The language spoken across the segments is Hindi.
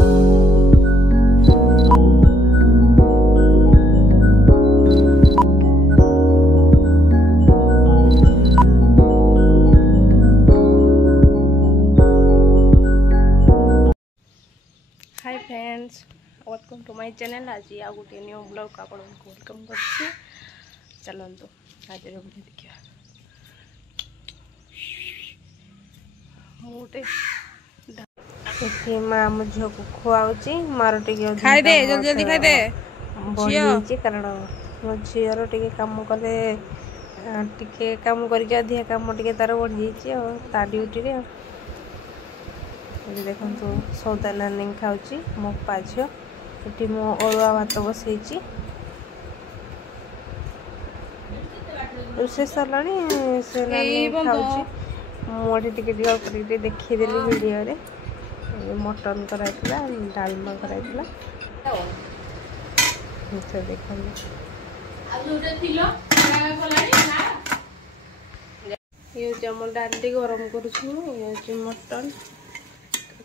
Hi friends, welcome to my channel. आज आ गोटे न्यू ब्लॉग आपन वेलकम करछि। चलंतु आज वीडियो देखिया। मोटे एठी मां मो झियो को खुआउची। मारो टिके खाइ दे, जल्दी जल्दी खाइ दे झियो कारण मो झियो टिके काम कले टिके काम करि अधिया काम टिके तार बढ़ जाइची और ता ड्यूटी रे। देखो सौदा नानी खाऊची मो पाझ ये मो अरुआ भात बसई रोसे सरला से नानी खाऊची। मुझे टिके टिके देखीदेली वीडियो रे मटन कराइला डालमा कराइला तो देखो ये हम डाली गरम करुँ मटन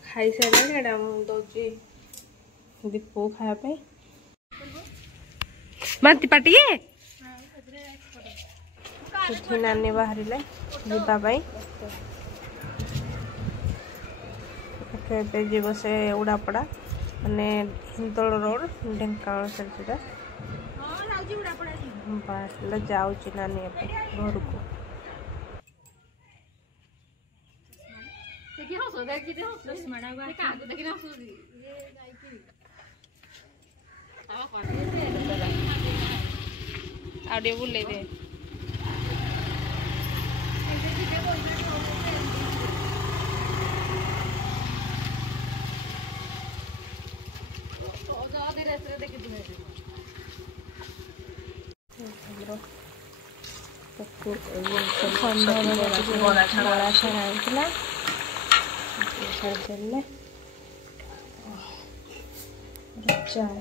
खाई सारे एटा दौची दीपू खायापे माती पाटिए नानी बाहर जावाई जीव से उड़ापड़ा माने हिंदोल रोड ढेंकानाल से बाहर जाऊँगी नानी घर को। आउटे बुले दे बड़ा छड़ा चाय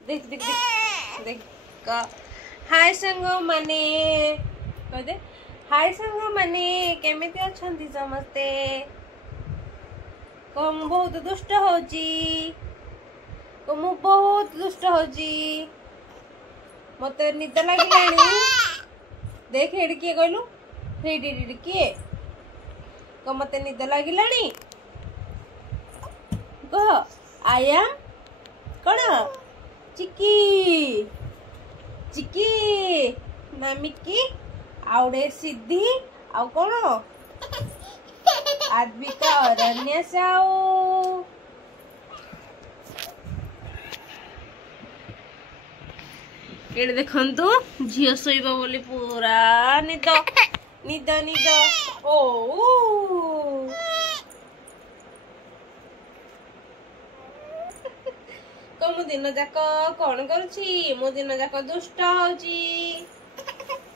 देख देख देख देख हाय संग माने कह दे हाय संग माने केमिति अछंती समस्ते कम बहुत दुष्ट होजी कम बहुत दुष्ट होजी मते निद लागिलानी देख हेड किए कहलु हेड किए क मते निद लागिलानी कह आई एम कौन चिकी चिकी नामिकी आउडे सिद्धि आउ कौन आद्विका अरण्य साऊ एड देखंतु झियो सोइबा बोली पूरा निद निद निद ओ मो दिन जाक कौन करुछि मो दिन जाक दुष्ट होची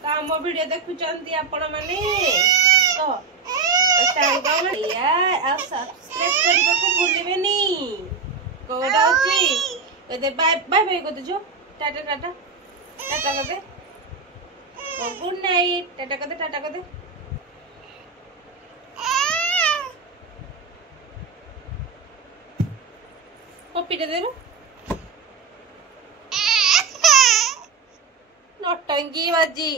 काम वीडियो देखुचंती आपण माने तो सब्सक्राइब करने को भूलिबेनी कोडा अछि कदे बाय बाय बाय कदे जो टाटा टाटा टाटा कदे गुड नाइट टाटा कदे टाटा कदे पप्पी दे देबो नौटंकी बाजी।